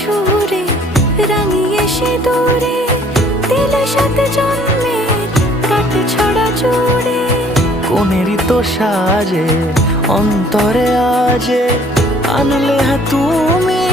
সুরে রাঙিয়ে সে দূরে দিলে সাথে জন্মের কাট ছড়া জুড়ে। কোনেরই তো সাজে অন্তরে আজে আনলে হ্যাঁ তুমি